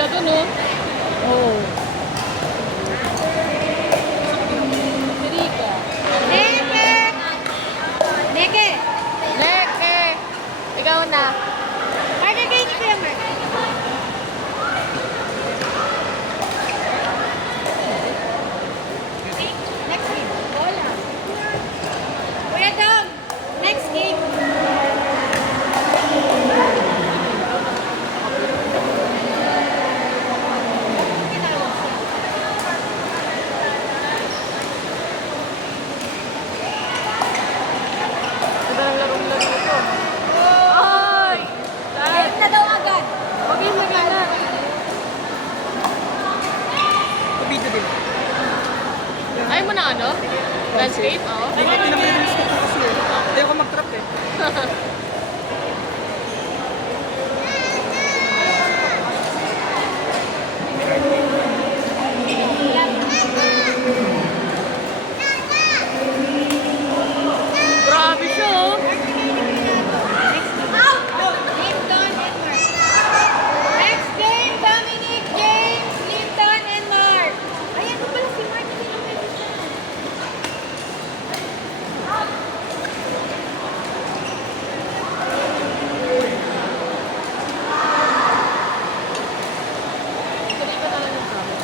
sila dun, oh. Oh. Erika. Neke! Neke! Neke! Ikaw na. Mark, kay ni Kuya Mark. Next game. Bola. Kuya Dom, next game. Ito ang larong-laro ito. Ay! Game na daw agad. Okay, magana. Kabito din. Ayaw mo na ano? Landscape? Oo. Hindi ko pinapabilis ko kasi eh. Ayaw ko mag-trap eh. Grabe siya, oh. Next game, Don and Mark. Next game, Dominic, James, Linton, and Mark. Ayan mo pala si Mark. Hindi na pwede siya. Tuloy ka na lang yung kamo.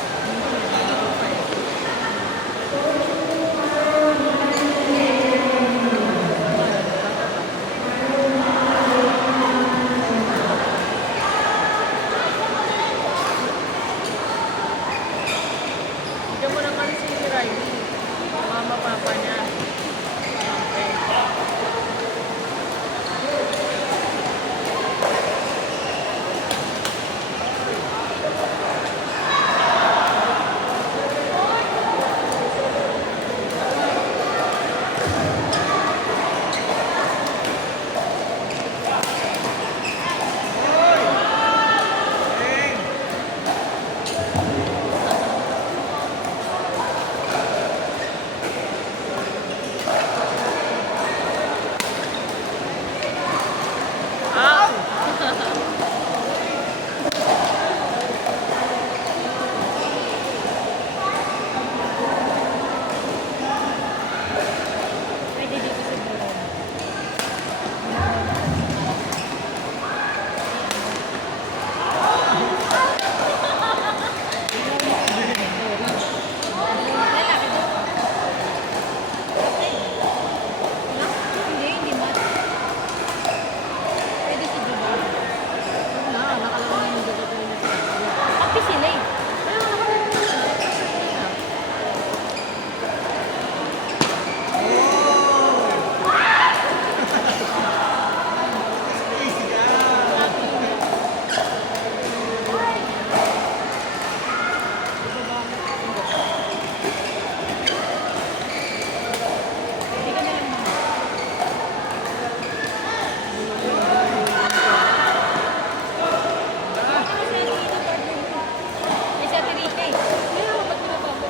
Bigyan mo naman si Riley. Mama, papa niya. Okay. Ah! Pwede dito siguro. Lalaki daw. No? Hindi mat. Pwede si Diba. Na, nakalaro na yung dito na siya. Happy sila eh. Pero nakalaro na siya. Hindi ka na lang muna. May sa Tirita eh. Pero, ba't mo nabago?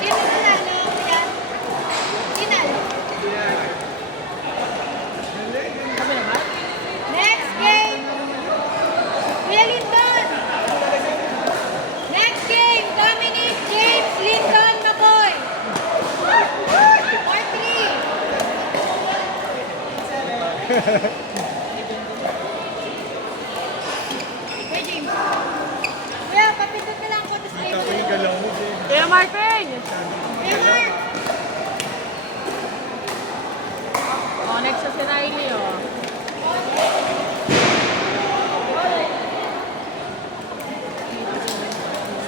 Sino nanalo? Yan. Sinalo? Kami naman? Next game! Kuya Linton! Next game! Dominic, James, Linton, Makoy! Part 3! Kuya James. Kuya, papindot ka lang po. Tapos kayo. Ako yung galaw mo, Jay. Kuya Marvin! Kuya Mark! Oh, next na si Riley, oh.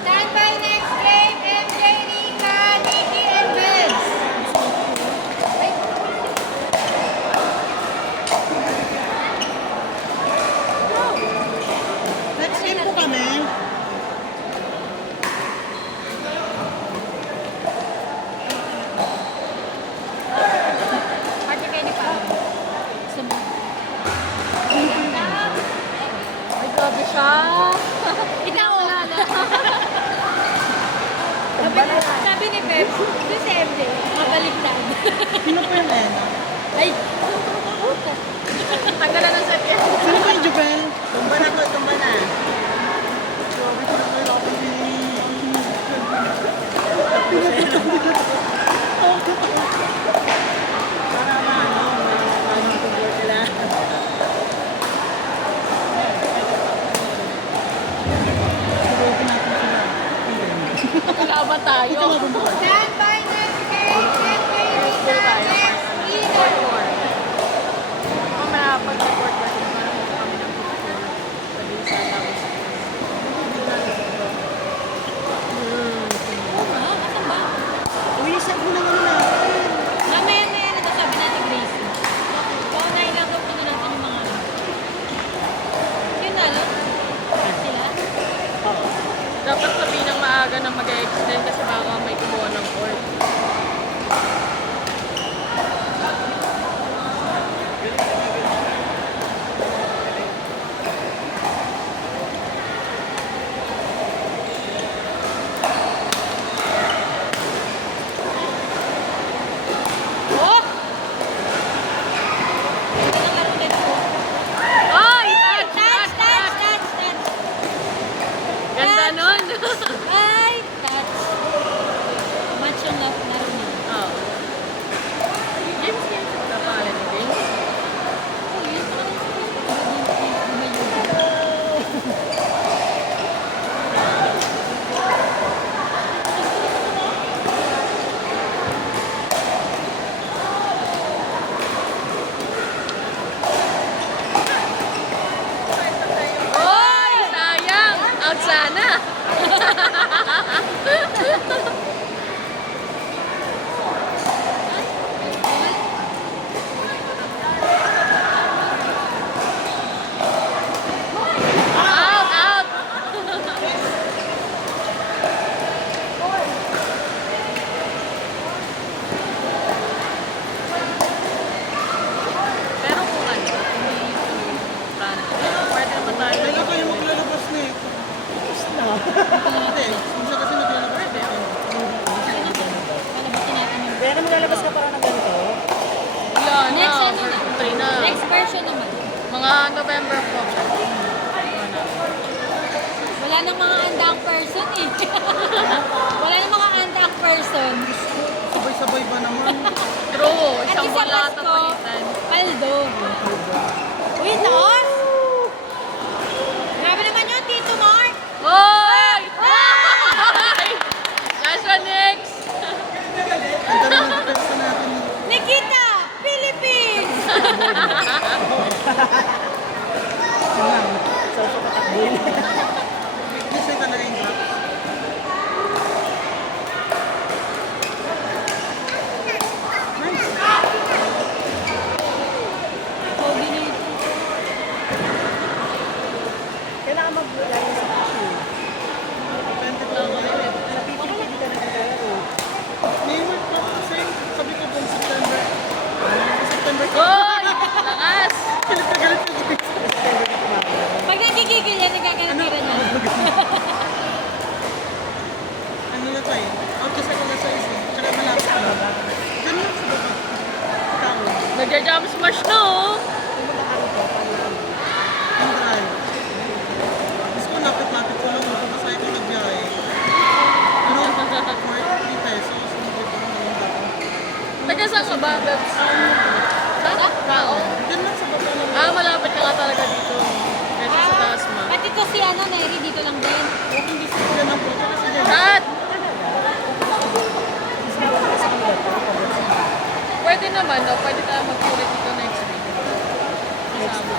Stand by next game, MJ, Rika, Nikki, and Vince. Go! Sino po yung Lena? Ay, Tagalan ng set yan. Sino po yung Jubel? Tumba na to, tumba na. Grabe ko na kayo ako Para matungkol sila. Kalaban tayo. stand by next game. Get ready. School tayo. Next Fourth leader. war. Mamaya pag-report kasi parang kami ng picture. Sabi sa tapos. Oo nga, asan ba? Uwi-set mo lang ano natin. Mamaya na yan, ito sabi natin Gracie. Paunahin lang daw muna natin yung mga ano. Yun na lang. Sila. Dapat sabihin ng maaga na mag-extend kasi baka may kumuha ng court. Oh! Ito lang laro nito. Ay! Touch! Ganda nun! Ay, touch. Match yung laro nila. Oh. James James na pangalan ni James. Oh, yun pa rin. Oy! Sayang! Out sana! Out! Out! Pero kung ano, hindi plan. Pwede naman tayo. Kaya kayo maglalabas na eh. Tapos na. Hindi. Minsan kasi naglalabas. Pwede. Palabasin natin yung... Kaya na maglalabas ka para ng ganito. Wala na. Next ano na? Birthday na. Next version naman. Mga November po. Wala nang mga andang person eh. Wala nang mga andang person. Sabay-sabay ba naman? True. At Isang isa wala Pasko, tapagitan. paldo. Uy, taos! Grabe naman yun, Tito Mark. Hoy! Last one next! Ang dami ng depensa natin. Nikita, Philippines! Yun lang. Sa patakbuhin. Kasi talaga yung drops. Pogi na ito. Kailangan mag-lagay sa cashew. Depende ko lang. Sa pipili ka na naglalaro. May work pa kasi sabi ko buong September. September ko. Hoy! Lakas! Galit na galit na galit. September na kumakas. Pag nagigigil yan, nagkaganapira niya. Ano na tayo? Out kasi ako nasa isa. Tsaka malapit ka na. Ganun sa baba. Tao. Nagja-jump smash na oh! Ang drive. Gusto ko lapit-lapit ko lang. Napapasaya ko nagbiyahe. Ano? 43 pesos. Hindi ko naman yung dapat. Taga saan ka ba, Bebs? Sa Tao? Diyan lang sa baba lang. Ah, malapit ka nga talaga dito. Kaysa sa taas ma. At ito si ano, Neri, dito lang din. Walking distance yan ang kotse kasi dyan. Kat! Pwede naman, no? Pwede tayo mag-ulit dito next week. Kasama.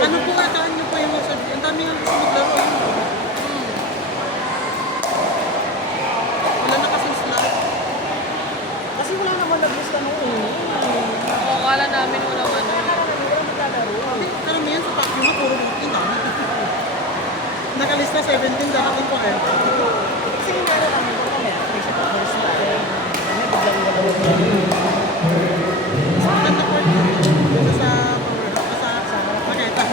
Ano po ataan niyo pa yung sabi? Ang dami nga kasi maglaro yun. Wala na kasing slot. Kasi wala naman nag-list ano Oo, kala namin walang ano. Pero minsan sa Pacquiao na puro walking na. Nakalista 17 darating ko eh. Kasi ginagawa kami ko kami. May siya pa-first tayo. Ano, biglang wala. Sa maganda po sa powerhouse, sa Magatas.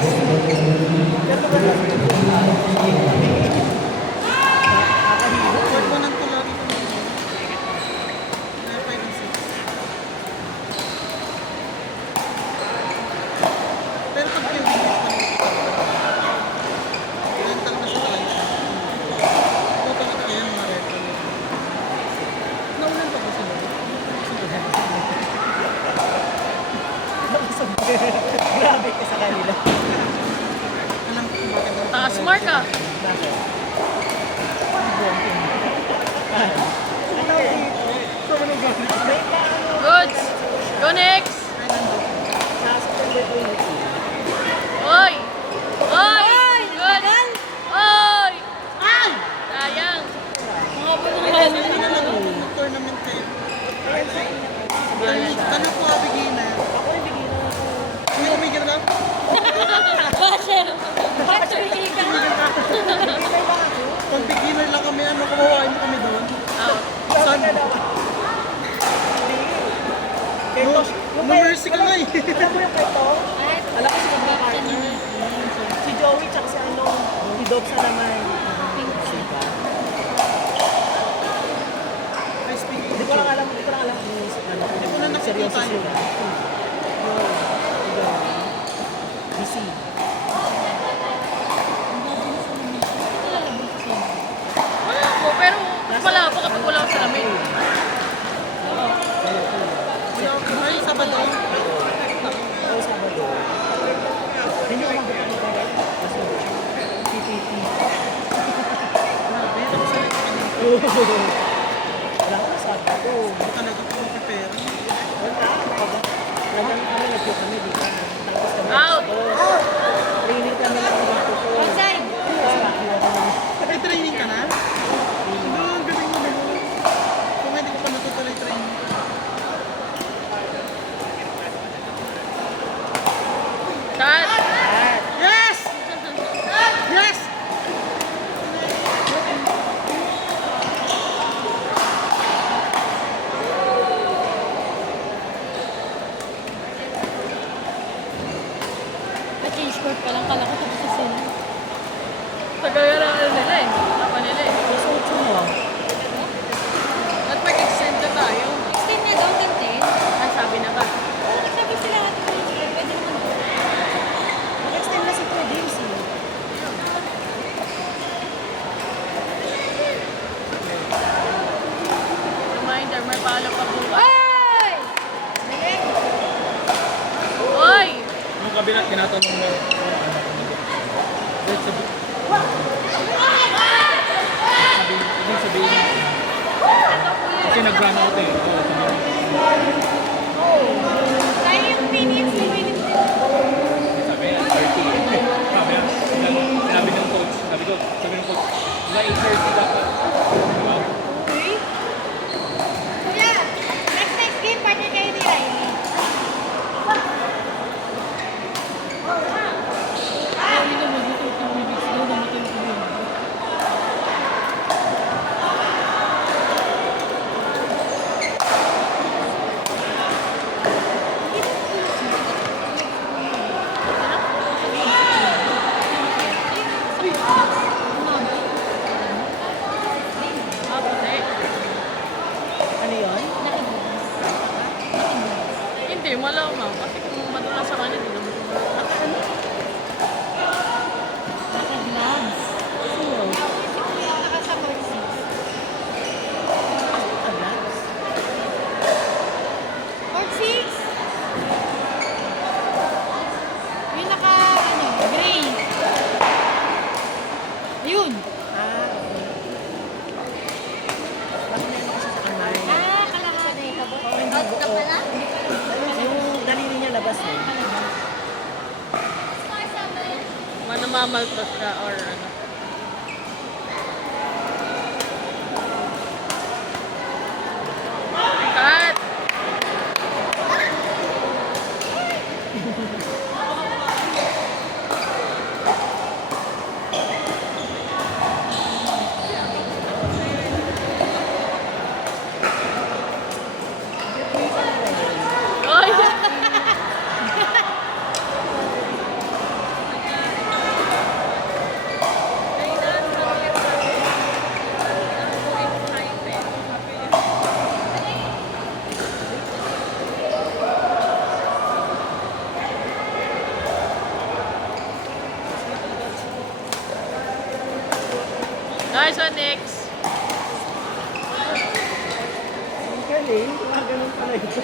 naman. Ano dito? So, ano ba? May paano? Goods! Go next! Sa September 20. Oy! Oy! Good! Oy! Ay! Sayang! Mga Kasi bunungan. hindi naman ako mag-tournament eh. Tanong ko nga beginner. Ako yung beginner ako. Hindi ko beginner lang. Basher. Basher ka. Pag beginner lang kami, ano, kumawain mo kami doon. Out. Saan? No mercy ka nga eh. Alam mo yung kay Tom? Alam ko si Magna-Carter. Si Joey tsaka si ano, si Dogsa naman. I speak Hindi ko lang alam kung Hindi ko na nakikita seryoso yun. sila. Busy. Wala ako, pero wala ako kapag wala ako sa lamin. Ay, Sabado. Oo, Sabado. Hindi ko mag-upload. Kasi, PPT. Grabe, tapos sa ito. Wala ko na Sabado. Hindi talaga ako prepare. Wala. Talagang kami nag-shoot kami dito. Tapos kami. Out. Training kami lang dito po. Outside. Tapos nakuha ko ng May training ka na? Ano, ang galing mo naman. Kung hindi ko pa natutuloy training. Cut! Yes! Yes! Pa-change court pa lang. Kala ko tapos na sila. Tagaya lang ano nila eh. Apa nila eh. Gusto ko mo. At mag-extend na tayo. Extend na daw ng 10. Ang sabi na ba? Oo, nagsabi sila ate ko. Pwede naman. Mag-extend na si Kuya James eh. Reminder, may palo pa bukas. Ay! Galing. Oy! Yung kabinet, tinatanong mo. Let's sabi. Ibig sabihin. Kasi nag-run out eh. Kaya yung minutes na minutes. Sabi niya, 30. Sabi ng coach, sabi ng coach, na 8:30 dapat. Diba? Uy. Kuya, next game, partner kayo ni Riley. Ah, puti. Ano yun? Hindi, malamang. Kasi kung madulas sa kanya, hindi naman kumulong. Naka-gloves. Sino? Naka-court 6. Gloves? Court 6. Yung naka, gray. Yun. Ah, okay. Bakit meron kasi sa kamay? Kala ko na yung kabot. Hindi buo. Yung daliri niya labas eh. Manamamaltras ka or ano. Cut! Oy! Nice one, Nix. Ang galing. Ganun pala ito.